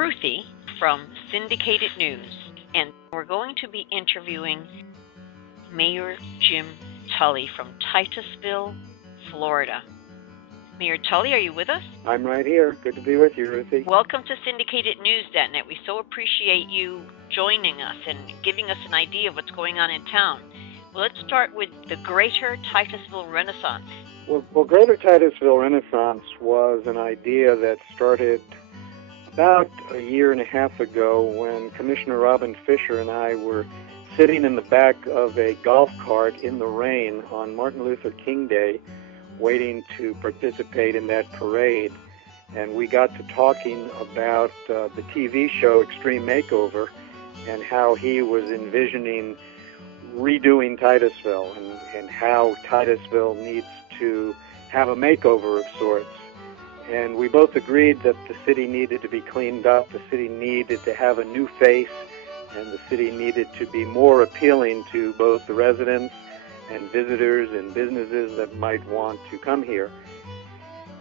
Ruthie from Syndicated News, and we're going to be interviewing Mayor Jim Tulley from Titisville, Florida. Mayor Tulley, are you with us? I'm right here. Good to be with you, Ruthie. Welcome to SyndicatedNews.net. We so appreciate you joining us and giving us an idea of what's going on in town. Well, let's start with the Greater Titisville Renaissance. Well, Greater Titisville Renaissance was an idea that started about a year and a half ago when Commissioner Robin Fisher and I were sitting in the back of a golf cart in the rain on Martin Luther King Day, waiting to participate in that parade. And we got to talking about the TV show Extreme Makeover and how he was envisioning redoing Titusville and how Titusville needs to have a makeover of sorts. And we both agreed that the city needed to be cleaned up, the city needed to have a new face, and the city needed to be more appealing to both the residents and visitors and businesses that might want to come here.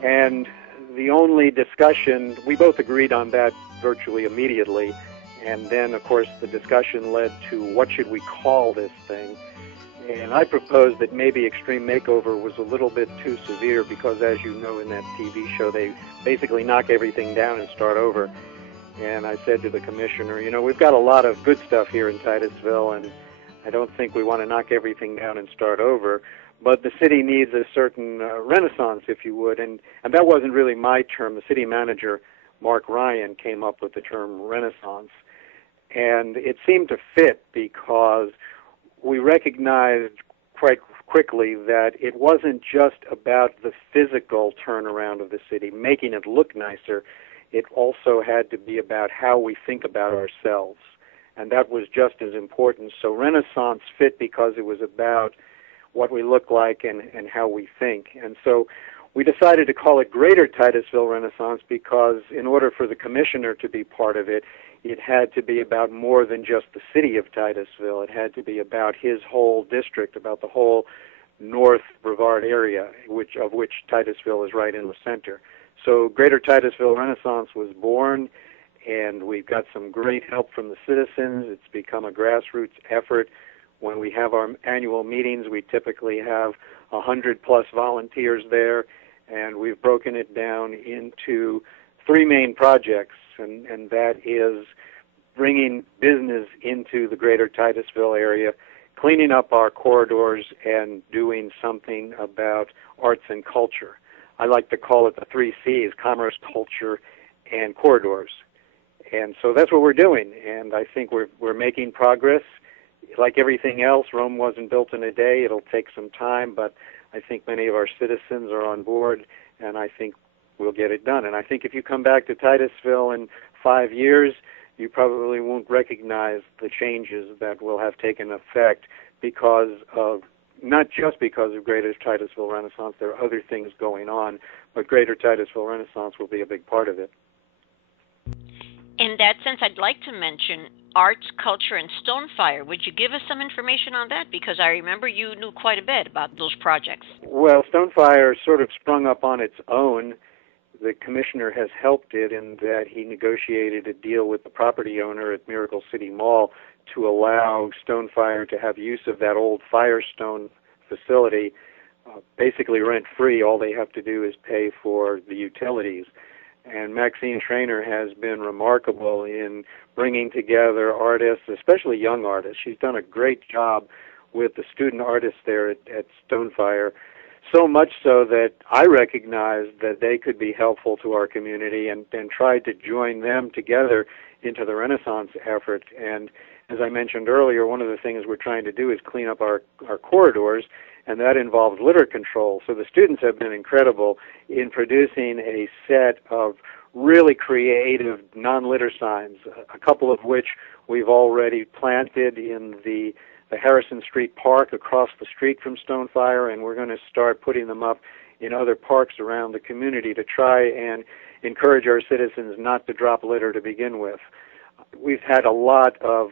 And the only discussion, we both agreed on that virtually immediately, and then of course the discussion led to what should we call this thing. And I proposed that maybe Extreme Makeover was a little bit too severe because, as you know, in that TV show, they basically knock everything down and start over. And I said to the commissioner, you know, we've got a lot of good stuff here in Titusville, and I don't think we want to knock everything down and start over. But the city needs a certain renaissance, if you would. And that wasn't really my term. The city manager, Mark Ryan, came up with the term renaissance. And it seemed to fit because we recognized quite quickly that it wasn't just about the physical turnaround of the city, making it look nicer. It also had to be about how we think about ourselves. And that was just as important. So Renaissance fit because it was about what we look like and how we think. And so we decided to call it Greater Titusville Renaissance because in order for the commissioner to be part of it, it had to be about more than just the city of Titusville. It had to be about his whole district, about the whole North Brevard area, of which Titusville is right in the center. So Greater Titusville Renaissance was born, and we've got some great help from the citizens. It's become a grassroots effort. When we have our annual meetings, we typically have 100-plus volunteers there, and we've broken it down into three main projects, and that is bringing business into the Greater Titusville area, cleaning up our corridors, and doing something about arts and culture. I like to call it the three C's: commerce, culture, and corridors. And so that's what we're doing, and I think we're making progress. Like everything else, Rome wasn't built in a day. It'll take some time, but I think many of our citizens are on board, and I think we'll get it done. And I think if you come back to Titusville in 5 years, you probably won't recognize the changes that will have taken effect because of, not just because of Greater Titusville Renaissance, there are other things going on, but Greater Titusville Renaissance will be a big part of it. In that sense, I'd like to mention arts, culture, and Stonefire. Would you give us some information on that? Because I remember you knew quite a bit about those projects. Well, Stonefire sort of sprung up on its own. The commissioner has helped it in that he negotiated a deal with the property owner at Miracle City Mall to allow Stonefire to have use of that old Firestone facility, basically rent-free. All they have to do is pay for the utilities. And Maxine Trainer has been remarkable in bringing together artists, especially young artists. She's done a great job with the student artists there at Stonefire, so much so that I recognized that they could be helpful to our community and tried to join them together into the Renaissance effort. And as I mentioned earlier, one of the things we're trying to do is clean up our corridors, and that involves litter control. So the students have been incredible in producing a set of really creative non-litter signs, a couple of which we've already planted in the Harrison Street Park across the street from Stonefire, and we're going to start putting them up in other parks around the community to try and encourage our citizens not to drop litter to begin with. We've had a lot of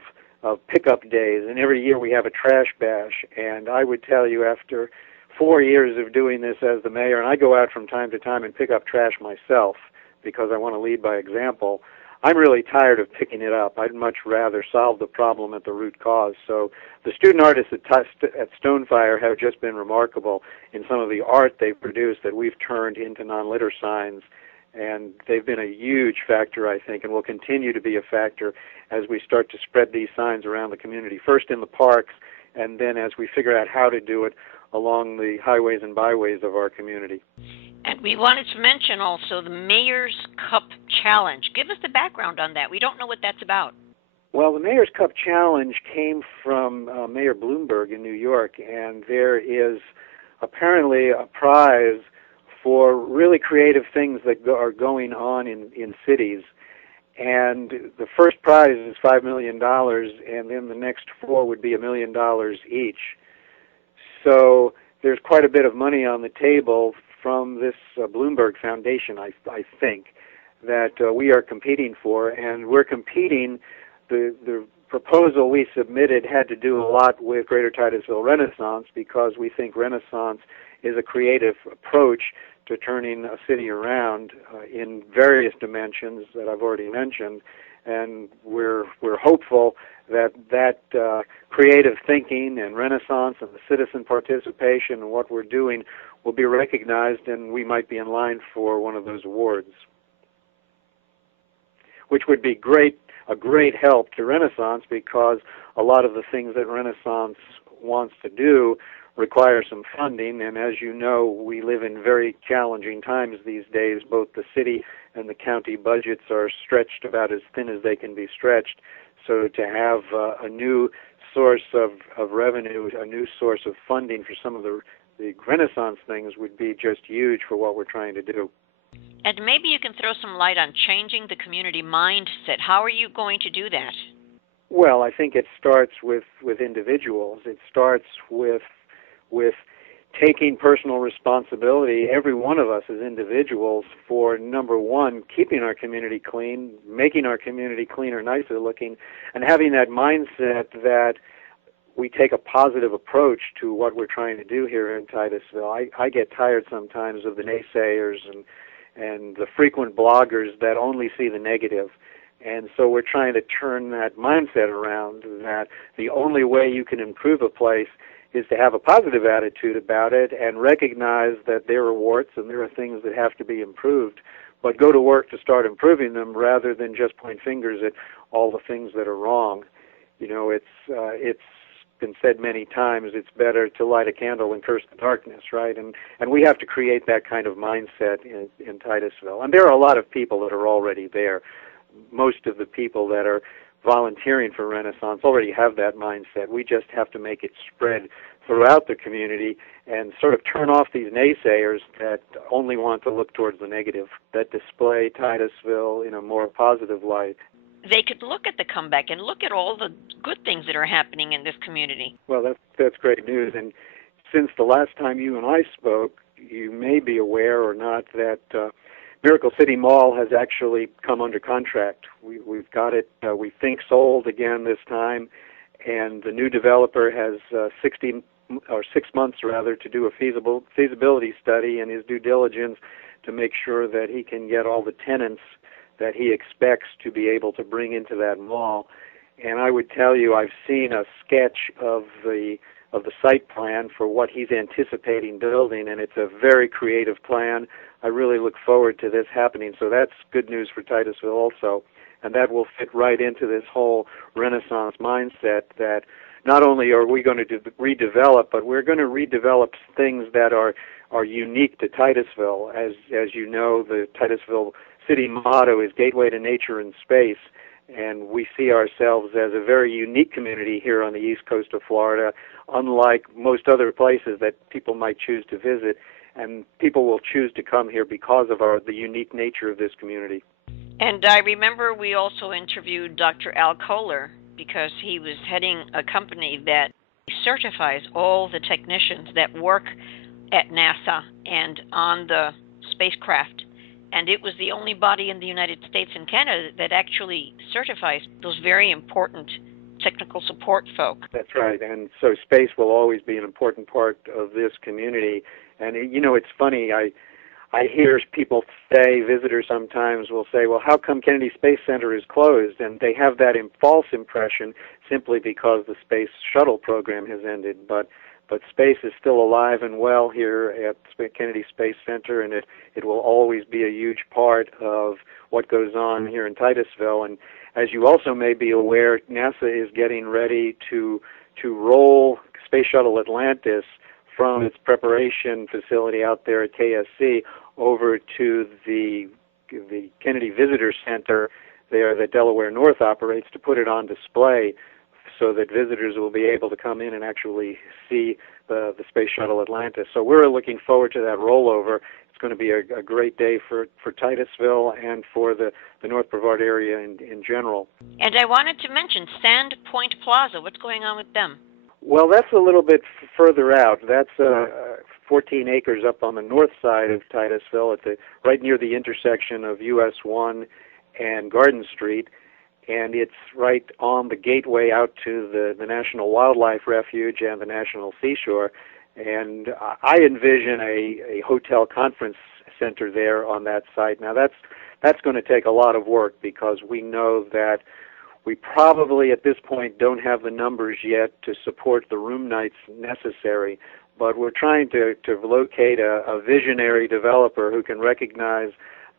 pickup days, and every year we have a trash bash, and I would tell you after 4 years of doing this as the mayor, and I go out from time to time and pick up trash myself because I want to lead by example, I'm really tired of picking it up. I'd much rather solve the problem at the root cause. So the student artists at Stonefire have just been remarkable in some of the art they've produced that we've turned into non-litter signs. And they've been a huge factor, I think, and will continue to be a factor as we start to spread these signs around the community, first in the parks, and then as we figure out how to do it along the highways and byways of our community. And we wanted to mention also the Mayor's Cup Challenge. Give us the background on that. We don't know what that's about. Well, the Mayor's Cup Challenge came from Mayor Bloomberg in New York, and there is apparently a prize for really creative things that are going on in cities. And the first prize is $5 million, and then the next four would be $1 million each. So there's quite a bit of money on the table from this Bloomberg Foundation, I think, that we are competing for. And we're competing, the proposal we submitted had to do a lot with Greater Titusville Renaissance, because we think Renaissance is a creative approach to turning a city around in various dimensions that I've already mentioned, and we're hopeful that creative thinking and Renaissance and the citizen participation and what we're doing will be recognized, and we might be in line for one of those awards, which would be a great help to Renaissance, because a lot of the things that Renaissance wants to do require some funding, and as you know, we live in very challenging times these days. Both the city and the county budgets are stretched about as thin as they can be stretched. So to have a new source of revenue, a new source of funding for some of the Renaissance things would be just huge for what we're trying to do. And maybe you can throw some light on changing the community mindset. How are you going to do that? Well, I think it starts with individuals. It starts with taking personal responsibility, every one of us as individuals, for, number one, keeping our community clean, making our community cleaner, nicer looking, and having that mindset that we take a positive approach to what we're trying to do here in Titusville. I get tired sometimes of the naysayers and the frequent bloggers that only see the negative. And so we're trying to turn that mindset around, that the only way you can improve a place is to have a positive attitude about it and recognize that there are warts and there are things that have to be improved, but go to work to start improving them rather than just point fingers at all the things that are wrong. You know, it's been said many times, it's better to light a candle and curse the darkness, right? And we have to create that kind of mindset in Titusville. And there are a lot of people that are already there. Most of the people that are volunteering for Renaissance already have that mindset. We just have to make it spread throughout the community and sort of turn off these naysayers that only want to look towards the negative, that display Titusville in a more positive light. They could look at the comeback and look at all the good things that are happening in this community. Well, that's great news. And since the last time you and I spoke, you may be aware or not that Miracle City Mall has actually come under contract. We've got it, we think, sold again this time, and the new developer has 6 months rather to do a feasibility study and his due diligence to make sure that he can get all the tenants that he expects to be able to bring into that mall. And I would tell you, I've seen a sketch of the site plan for what he's anticipating building, and it's a very creative plan. I really look forward to this happening. So that's good news for Titusville also. And that will fit right into this whole Renaissance mindset that not only are we going to redevelop, but we're going to redevelop things that are unique to Titusville. As you know, the Titusville city motto is Gateway to Nature and Space. And we see ourselves as a very unique community here on the east coast of Florida, unlike most other places that people might choose to visit. And people will choose to come here because of the unique nature of this community. And I remember we also interviewed Dr. Al Kohler because he was heading a company that certifies all the technicians that work at NASA and on the spacecraft. And it was the only body in the United States and Canada that actually certifies those very important technical support folk. That's right. And so space will always be an important part of this community. And, you know, it's funny, I hear people say, visitors sometimes will say, well, how come Kennedy Space Center is closed? And they have that false impression simply because the Space Shuttle program has ended. But space is still alive and well here at Kennedy Space Center, and it will always be a huge part of what goes on here in Titisville. And as you also may be aware, NASA is getting ready to roll Space Shuttle Atlantis from its preparation facility out there at KSC over to the Kennedy Visitor Center there that Delaware North operates, to put it on display so that visitors will be able to come in and actually see the Space Shuttle Atlantis. So we're looking forward to that rollover. It's going to be a great day for Titisville and for the North Brevard area in general. And I wanted to mention Sandpoint Plaza. What's going on with them? Well, that's a little bit further out. That's 14 acres up on the north side of Titusville, right near the intersection of US 1 and Garden Street, and it's right on the gateway out to the National Wildlife Refuge and the National Seashore. And I envision a hotel conference center there on that site. Now, that's going to take a lot of work, because we know that we probably at this point don't have the numbers yet to support the room nights necessary, but we're trying to locate a visionary developer who can recognize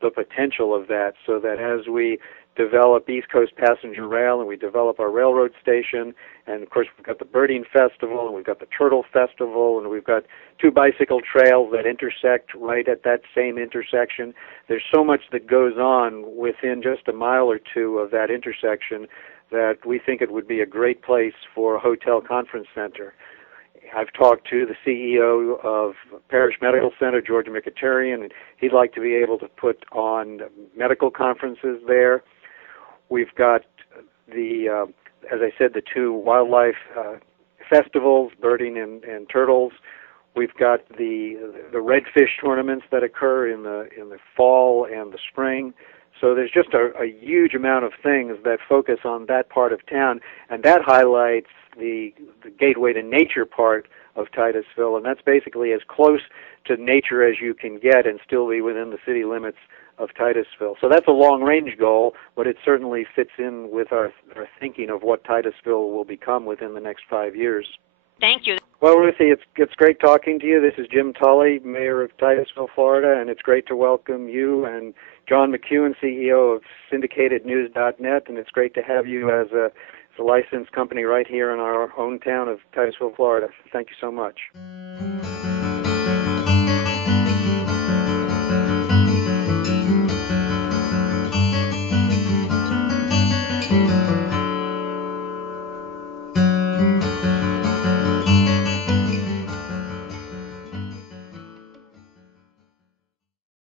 the potential of that, so that as we develop East Coast Passenger Rail and we develop our railroad station, and of course we've got the Birding Festival and we've got the Turtle Festival and we've got 2 bicycle trails that intersect right at that same intersection. There's so much that goes on within just a mile or two of that intersection that we think it would be a great place for a hotel conference center. I've talked to the CEO of Parish Medical Center, George McEuen, and he'd like to be able to put on medical conferences there. We've got as I said, the 2 wildlife festivals, birding and turtles. We've got the redfish tournaments that occur in the fall and the spring. So there's just a huge amount of things that focus on that part of town, and that highlights the gateway to nature part of Titusville, and that's basically as close to nature as you can get and still be within the city limits of Titusville. So that's a long-range goal, but it certainly fits in with our thinking of what Titusville will become within the next 5 years. Thank you. Well, Ruthie, it's great talking to you. This is Jim Tulley, Mayor of Titusville, Florida, and it's great to welcome you and John McEuen, CEO of SyndicatedNews.net, and it's great to have you as a licensed company right here in our hometown of Titusville, Florida. Thank you so much.